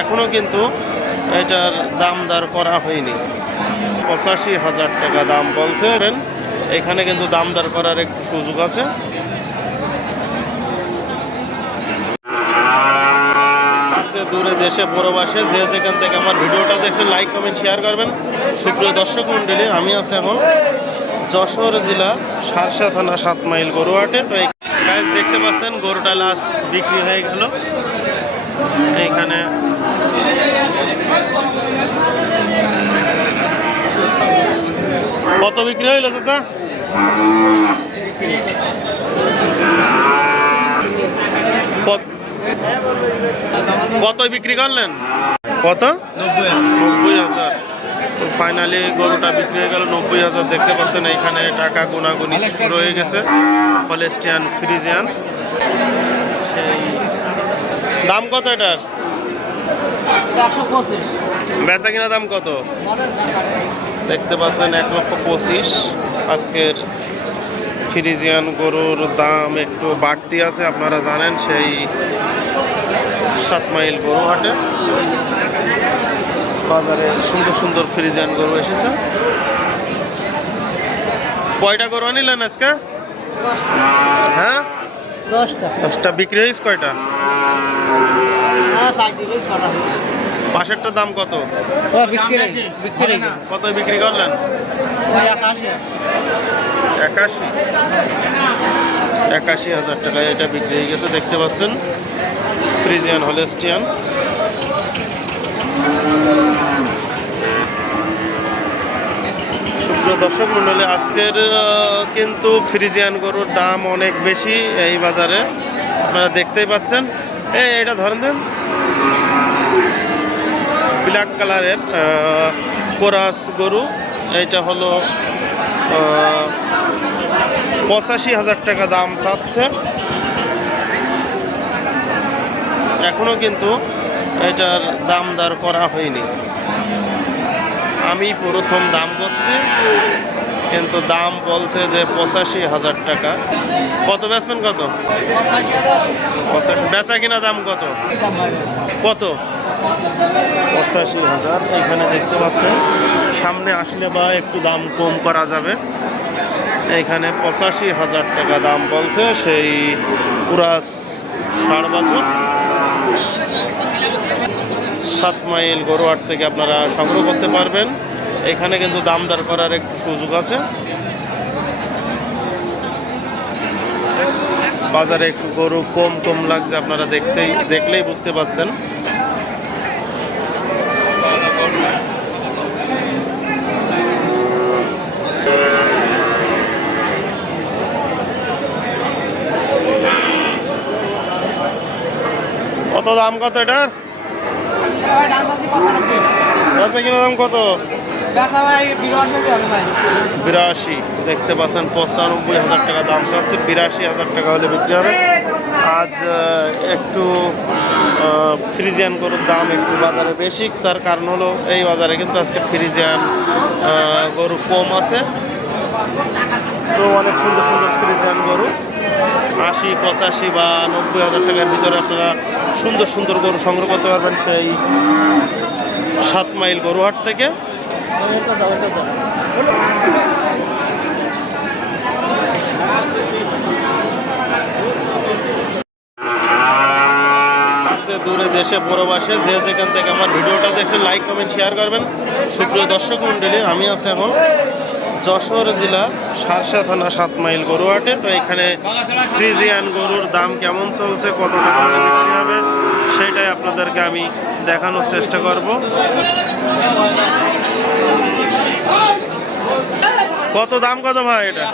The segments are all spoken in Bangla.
এখনও কিন্তু এটার দাম দর করা হয়নি। পঁচাশি হাজার টাকা দাম বলছে। এখানে কিন্তু দাম দর করার একটু সুযোগ আছে। দূরে দেশে, প্রবাসে। যে যেখান থেকে আমার ভিডিওটা দেখছেন লাইক কমেন্ট শেয়ার করবেন। সুপ্রিয় দর্শক মন্ডলী, আমি আছি এখন যশোর জেলা সারসা থানা সাত মাইল গরুহাটে। তো দেখতে পাচ্ছেন, গরুটা লাস্ট বিক্রি হয়ে গেল। এইখানে কত বিক্রি হইল, চাচা? কত- বিক্রি করলেন? কত? নব্বই হাজার। তো ফাইনালি গরুটা বিক্রি হয়ে গেল, নব্বই হাজার। দেখতে পাচ্ছেন এইখানে টাকা গুনাগুনি রয়ে গেছে। হলেস্টিয়ান ফ্রিজিয়ান সেই দাম কত এটার? বেচা কিনা দাম কত? দেখতে পাচ্ছেন এক লক্ষ পঁচিশ। আজকের ফ্রিজিয়ান গরুর দাম একটু বাড়তি আছে আপনারা জানেন সেই সাত মাইল গরু হাটে বাজারে সুন্দর সুন্দর ফ্রিজিয়ান গরু এসেছে। কয়টা গরু আনিলেন আজকে? হ্যাঁ? দশটা। দশটা। বিক্রি হয়েছে কয়টা? হ্যাঁ পাশেরটার দাম কত? বিক্রি বিক্রি কত বিক্রি করলেন? একাশি। একাশি? হাজার টাকায় এটা বিক্রি হয়ে গেছে দেখতে পাচ্ছেন। Friesian Holstein. দর্শক মন্ডলী আজকের কিন্তু ফ্রিজিয়ান গরুর দাম অনেক বেশি এই বাজারে। আপনারা দেখতেই পাচ্ছেন। এই এটা ধরেন দেন। ব্ল্যাক কালারের কোরাস গরু। এইটা হলো পঁচাশি হাজার টাকা দাম চাচ্ছে। এখনও কিন্তু এটার দাম দর করা হয়নি। আমি প্রথম দাম করছি কিন্তু দাম বলছে যে পঁচাশি হাজার টাকা। কত বেচবেন কত? বেচা কিনা দাম কত? কত? পঁচাশি হাজার, এখানে দেখতে পাচ্ছেন। সামনে আসলে বা একটু দাম কম করা যাবে। এখানে পঁচাশি হাজার টাকা দাম বলছে, সেই উরাস ষাট বছর। সাত মাইল গরুয়াট থেকে আপনারা সংগ্রহ করতে পারবেন। এখানে কিন্তু দাম দর করার একটু সুযোগ আছে। বাজারে একটু গরু কম কম লাগছে, আপনারা দেখতেই দেখলেই বুঝতে পাচ্ছেন কত দাম কত এটার বেচা কিনা দাম কত? বিরাশি দেখতে পাচ্ছেন পঁচানব্বই হাজার টাকা দাম চাচ্ছে বিরাশি হাজার টাকা হলে বিক্রি হবে। আজ একটু ফ্রিজিয়ান গরুর দাম একটু বাজারে বেশি, তার কারণ হলো এই বাজারে কিন্তু আজকে ফ্রিজিয়ান গরু কম আছে। তো অনেক সুন্দর সুন্দর ফ্রিজিয়ান গরু, আশি, পঁচাশি বা নব্বই হাজার টাকার ভিতরে আপনারা সুন্দর সুন্দর গরু সংগ্রহ করতে পারবেন সেই সাত মাইল গরুহাট থেকে। আছে দূরে দেশে বড়বাসে যে যেখান থেকে আমার ভিডিওটা দেখছেন লাইক কমেন্ট শেয়ার করবেন। সুপ্রিয় দর্শক মন্ডলী আমি আছি এখন যশোর জেলা সারসা থানা সাত মাইল গরুয়াটে তো এখানে ফ্রিজিয়ান গরুর দাম কেমন চলছে, কত টাকা সেইটাই আপনাদেরকে আমি দেখানোর চেষ্টা করব। কত দাম কত ভাই এটা?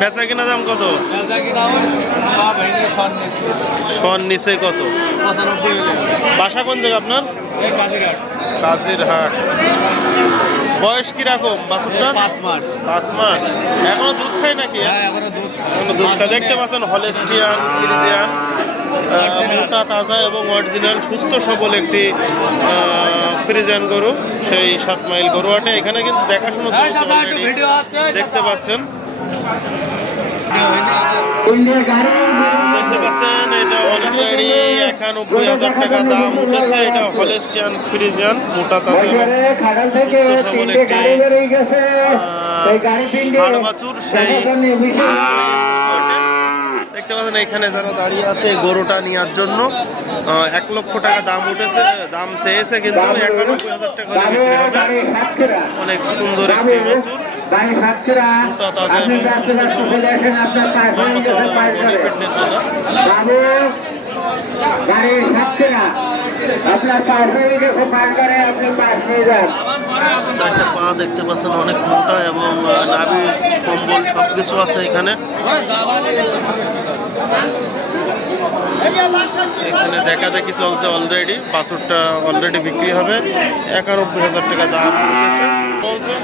বেচা কিনা দাম কত? সন নিচে। কত? বাসা কোন জায়গা আপনার? কাজিরহাট। কাজের হাট বয়স কীরকম বাসুরটা পাঁচ মাস। পাঁচ মাস। এখনও দুধ খায় নাকি? হ্যাঁ এখনও দুধ। এখনও দেখতে পাচ্ছেন হলেস্টিয়ান ফ্রিজিয়ান। মোটা তাজা এবং অরিজিনাল সুস্থ সবল একটি ফ্রিজিয়ান গরু সেই সাত মাইল গরু হাটে এখানে কিন্তু দেখাশোনা দেখতে পাচ্ছেন। দেখতে পাচ্ছেন এটা অলরেডি এখানে একানব্বই হাজার টাকা দাম উঠেছে। এটা হলেস্টিয়ান ফ্রিজিয়ান মোটা তাজা সুস্থ সবল একটি, গাড়ি বেরিয়ে গেছে। সেই গাড়ি তিনটে। ষাড় বাছুর সেই দেখতে পাচ্ছেন, এখানে যারা দাঁড়িয়ে আছে গরুটা নেওয়ার জন্য এক লক্ষ টাকা দাম উঠেছে, দাম চেয়েছে কিন্তু অনেক সুন্দর একটি আপনার পা দেখতে পাচ্ছেন, অনেক মোটা এবং নাভি কম্বল কিছু আছে এখানে? এখানে দেখা দেখি চলছে অলরেডি বাছুরটা অলরেডি বিক্রি হবে। একানব্বই হাজার টাকা দাম বলছে।